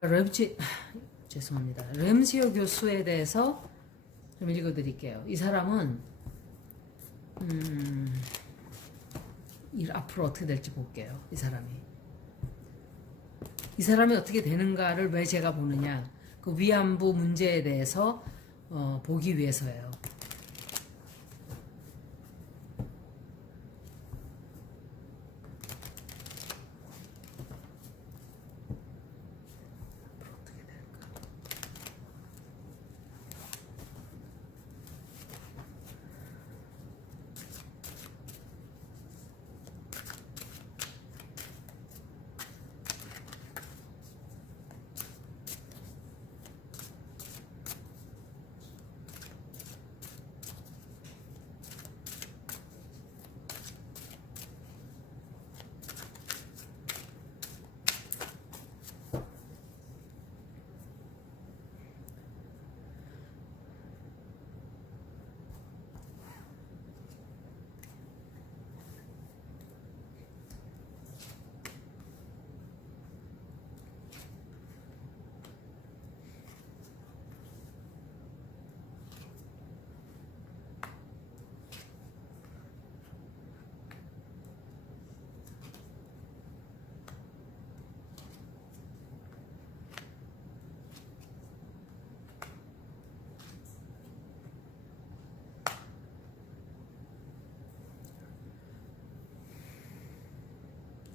램지 죄송합니다. 램지오 교수에 대해서 좀 읽어드릴게요. 이 사람은 앞으로 어떻게 될지 볼게요. 이 사람이 어떻게 되는가를 왜 제가 보느냐, 그 위안부 문제에 대해서 보기 위해서예요.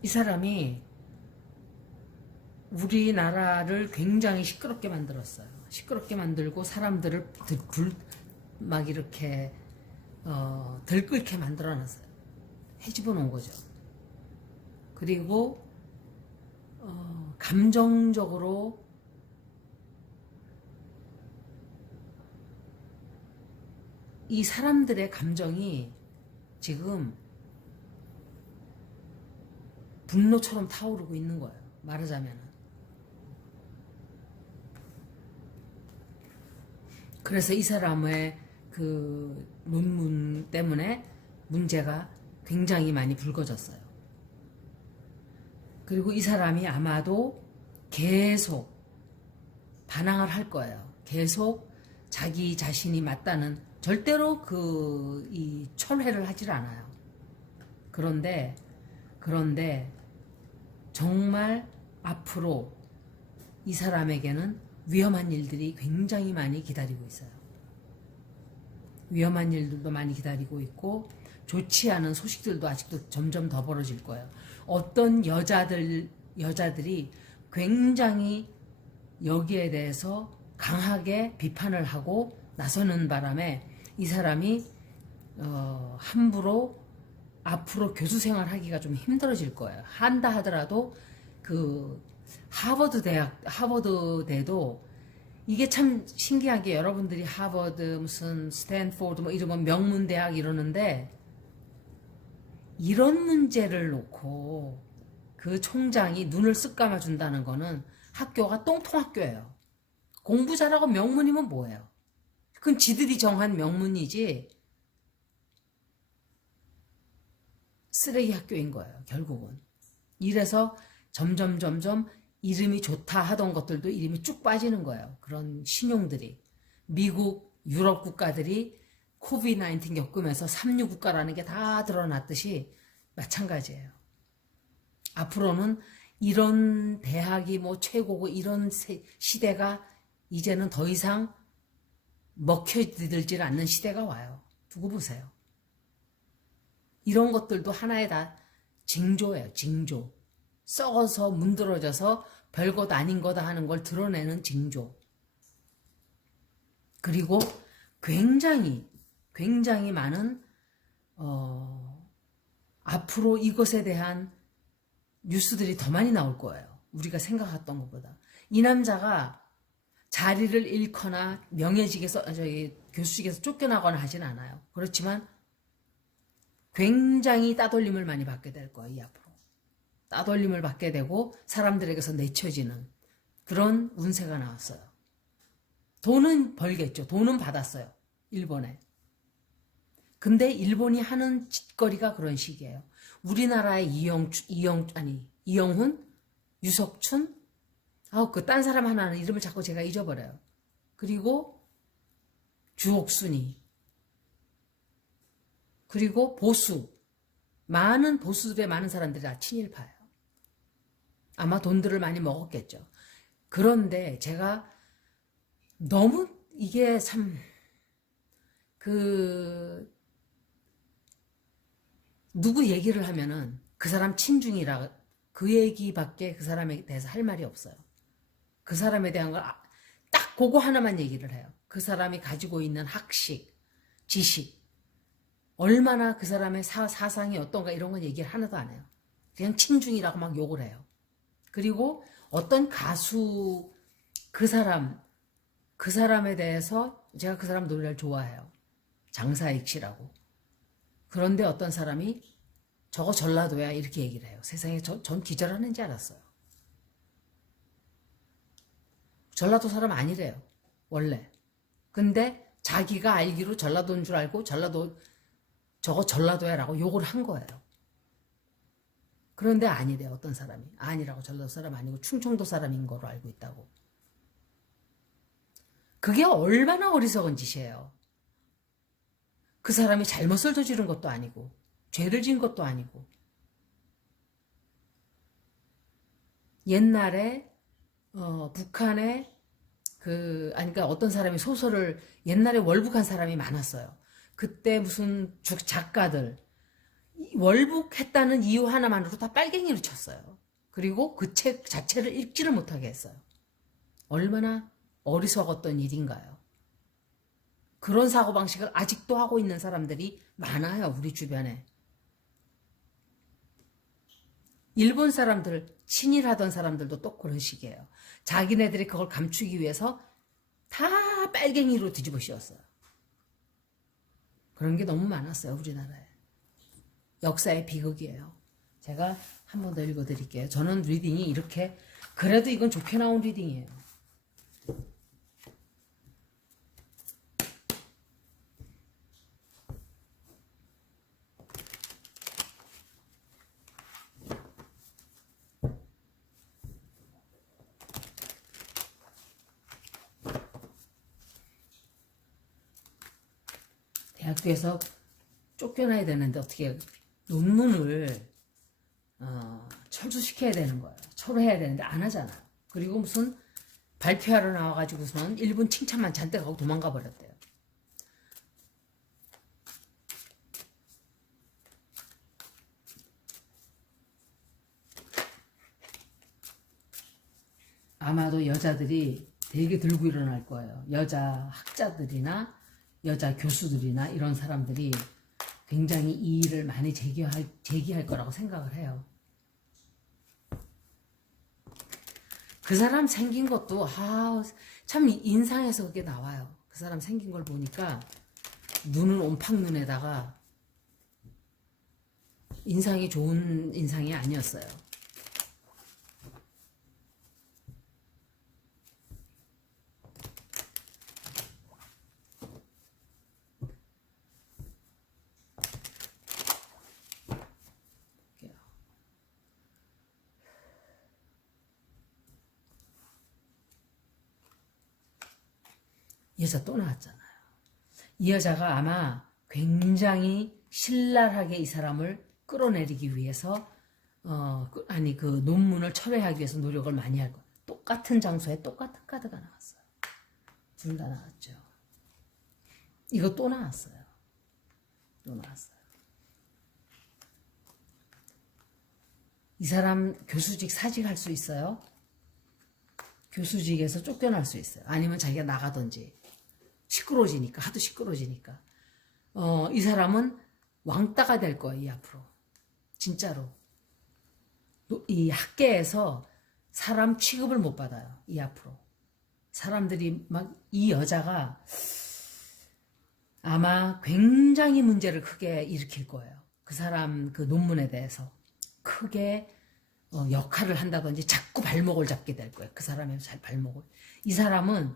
이 사람이 우리나라를 굉장히 시끄럽게 만들었어요. 시끄럽게 만들고 사람들을 막 이렇게 들끓게 만들어놨어요. 해집어 놓은 거죠. 그리고 감정적으로 이 사람들의 감정이 지금 분노처럼 타오르고 있는 거예요. 말하자면은. 그래서 이 사람의 그 논문 때문에 문제가 굉장히 많이 불거졌어요. 그리고 이 사람이 아마도 계속 반항을 할 거예요. 계속 자기 자신이 맞다는, 절대로 이 철회를 하질 않아요. 그런데 정말 앞으로 이 사람에게는 위험한 일들이 굉장히 많이 기다리고 있어요. 위험한 일들도 많이 기다리고 있고 좋지 않은 소식들도 아직도 점점 더 벌어질 거예요. 어떤 여자들이 굉장히 여기에 대해서 강하게 비판을 하고 나서는 바람에 이 사람이 함부로 앞으로 교수 생활하기가 좀 힘들어질 거예요. 한다 하더라도 그 하버드대도 이게 참 신기한 게, 여러분들이 하버드 무슨 스탠포드 뭐 이런 명문 대학 이러는데, 이런 문제를 놓고 그 총장이 눈을 쓱 감아준다는 거는 학교가 똥통학교예요. 공부 잘하고 명문이면 뭐예요? 그건 지들이 정한 명문이지 쓰레기 학교인 거예요, 결국은. 이래서 점점 이름이 좋다 하던 것들도 이름이 쭉 빠지는 거예요. 그런 신용들이. 미국, 유럽 국가들이 코비드-19 겪으면서 삼류 국가라는 게 다 드러났듯이 마찬가지예요. 앞으로는 이런 대학이 뭐 최고고 이런 시대가 이제는 더 이상 먹혀들질 않는 시대가 와요. 두고 보세요. 이런 것들도 하나의 다 징조예요. 징조. 썩어서 문드러져서 별것 아닌 거다 하는 걸 드러내는 징조. 그리고 굉장히 많은 앞으로 이것에 대한 뉴스들이 더 많이 나올 거예요. 우리가 생각했던 것보다. 이 남자가 자리를 잃거나 교수직에서 쫓겨나거나 하진 않아요. 그렇지만 굉장히 따돌림을 많이 받게 될 거예요. 앞으로. 따돌림을 받게 되고 사람들에게서 내쳐지는 그런 운세가 나왔어요. 돈은 벌겠죠. 돈은 받았어요. 일본에. 근데 일본이 하는 짓거리가 그런 식이에요. 우리나라의 이영훈, 유석춘, 그 딴 사람 하나는 이름을 자꾸 제가 잊어버려요. 그리고 주옥순이, 그리고 보수, 많은 보수들의 많은 사람들이 다 친일파예요. 아마 돈들을 많이 먹었겠죠. 그런데 제가 너무 이게 참 누구 얘기를 하면은 그 사람 친중이라 그 얘기밖에 그 사람에 대해서 할 말이 없어요. 그 사람에 대한 걸 딱 그거 하나만 얘기를 해요. 그 사람이 가지고 있는 학식, 지식, 얼마나 그 사람의 사상이 어떤가 이런 건 얘기를 하나도 안 해요. 그냥 친중이라고 막 욕을 해요. 그리고 어떤 가수 그 사람에 대해서 제가 그 사람 노래를 좋아해요. 장사익 씨라고. 그런데 어떤 사람이 저거 전라도야 이렇게 얘기를 해요. 세상에 전 기절하는지 알았어요. 전라도 사람 아니래요. 원래. 근데 자기가 알기로 전라도인 줄 알고 저거 전라도야 라고 욕을 한 거예요. 그런데 아니래요. 어떤 사람이. 아니라고. 전라도 사람 아니고 충청도 사람인 거로 알고 있다고. 그게 얼마나 어리석은 짓이에요. 그 사람이 잘못을 저지른 것도 아니고 죄를 지은 것도 아니고. 옛날에 북한에 그러니까 어떤 사람이 소설을 옛날에 월북한 사람이 많았어요. 그때 무슨 작가들 월북했다는 이유 하나만으로 다 빨갱이로 쳤어요. 그리고 그 책 자체를 읽지를 못하게 했어요. 얼마나 어리석었던 일인가요? 그런 사고방식을 아직도 하고 있는 사람들이 많아요. 우리 주변에. 일본 사람들, 친일하던 사람들도 또 그런 식이에요. 자기네들이 그걸 감추기 위해서 다 빨갱이로 뒤집어 씌웠어요. 그런 게 너무 많았어요. 우리나라에. 역사의 비극이에요. 제가 한 번 더 읽어드릴게요. 저는 리딩이 이렇게 그래도 이건 좋게 나온 리딩이에요. 대학교에서 쫓겨나야 되는데 어떻게 논문을 철수시켜야 되는 거예요. 철회해야 되는데 안 하잖아요. 그리고 무슨 발표하러 나와가지고서는 일본 칭찬만 잔뜩 하고 도망가 버렸대요. 아마도 여자들이 되게 들고 일어날 거예요. 여자 학자들이나 여자 교수들이나 이런 사람들이 굉장히 이 일을 많이 제기할 거라고 생각을 해요. 그 사람 생긴 것도 참 인상에서 그게 나와요. 그 사람 생긴 걸 보니까 눈은 옴팡눈에다가 인상이 좋은 인상이 아니었어요. 이 여자 또 나왔잖아요. 이 여자가 아마 굉장히 신랄하게 이 사람을 끌어내리기 위해서 그 논문을 철회하기 위해서 노력을 많이 할 거예요. 똑같은 장소에 똑같은 카드가 나왔어요. 둘 다 나왔죠. 이거 또 나왔어요. 또 나왔어요. 이 사람 교수직 사직할 수 있어요? 교수직에서 쫓겨날 수 있어요. 아니면 자기가 나가든지. 시끄러워지니까, 하도 시끄러워지니까. 이 사람은 왕따가 될 거예요, 이 앞으로. 진짜로. 이 학계에서 사람 취급을 못 받아요, 이 앞으로. 사람들이 이 여자가 아마 굉장히 문제를 크게 일으킬 거예요. 그 사람 그 논문에 대해서. 크게 역할을 한다든지 자꾸 발목을 잡게 될 거예요. 그 사람의 발목을. 이 사람은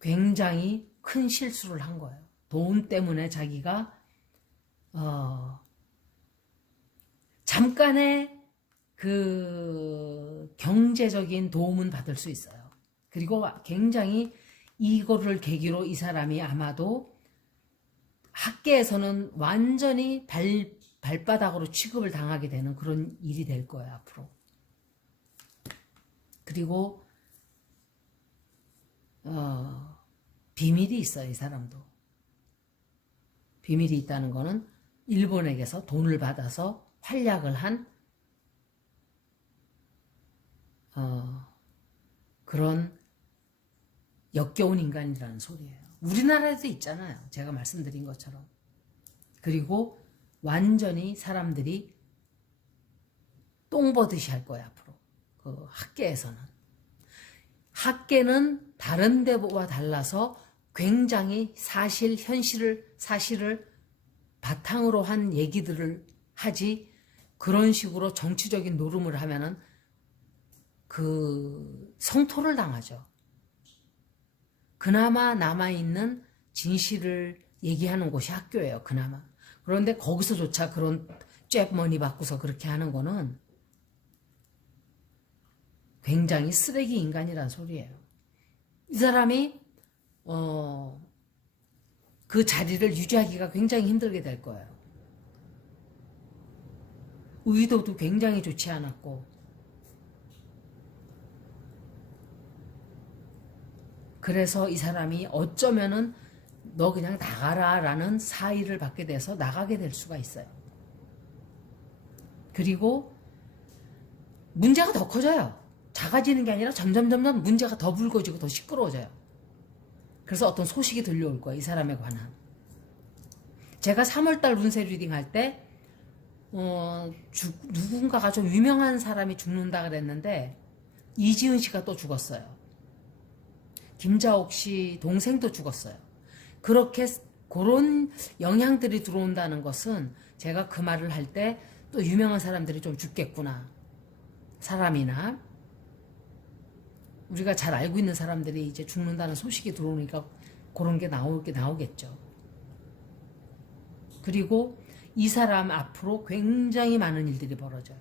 굉장히 큰 실수를 한 거예요. 돈 때문에 자기가 잠깐의 그 경제적인 도움은 받을 수 있어요. 그리고 굉장히 이거를 계기로 이 사람이 아마도 학계에서는 완전히 발바닥으로 취급을 당하게 되는 그런 일이 될 거예요, 앞으로. 그리고 비밀이 있어요, 이 사람도. 비밀이 있다는 거는 일본에게서 돈을 받아서 활약을 한 그런 역겨운 인간이라는 소리예요. 우리나라에도 있잖아요. 제가 말씀드린 것처럼. 그리고 완전히 사람들이 똥 보듯이 할 거예요, 앞으로. 그 학계에서는. 학계는 다른 데와 달라서 굉장히 사실을 바탕으로 한 얘기들을 하지, 그런 식으로 정치적인 노름을 하면은 그 성토를 당하죠. 그나마 남아있는 진실을 얘기하는 곳이 학교예요, 그나마. 그런데 거기서조차 그런 쬐머니 받고서 그렇게 하는 거는 굉장히 쓰레기 인간이란 소리예요. 이 사람이 그 자리를 유지하기가 굉장히 힘들게 될 거예요. 의도도 굉장히 좋지 않았고, 그래서 이 사람이 어쩌면은 너 그냥 나가라 라는 사의를 받게 돼서 나가게 될 수가 있어요. 그리고 문제가 더 커져요. 작아지는 게 아니라 점점 문제가 더 불거지고 더 시끄러워져요. 그래서 어떤 소식이 들려올 거예요, 이 사람에 관한. 제가 3월달 운세 리딩 할 때 누군가가 좀 유명한 사람이 죽는다 그랬는데 이지은 씨가 또 죽었어요. 김자옥 씨 동생도 죽었어요. 그렇게 그런 영향들이 들어온다는 것은 제가 그 말을 할 때 또 유명한 사람들이 좀 죽겠구나. 사람이나 우리가 잘 알고 있는 사람들이 이제 죽는다는 소식이 들어오니까 그런 게 나오겠죠. 그리고 이 사람 앞으로 굉장히 많은 일들이 벌어져요.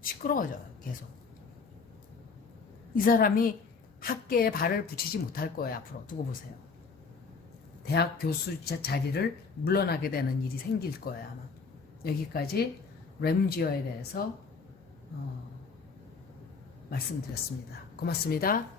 시끄러워져요, 계속. 이 사람이 학계에 발을 붙이지 못할 거예요, 앞으로. 두고 보세요. 대학 교수 자리를 물러나게 되는 일이 생길 거예요, 아마. 여기까지 램지어에 대해서 말씀드렸습니다. 고맙습니다.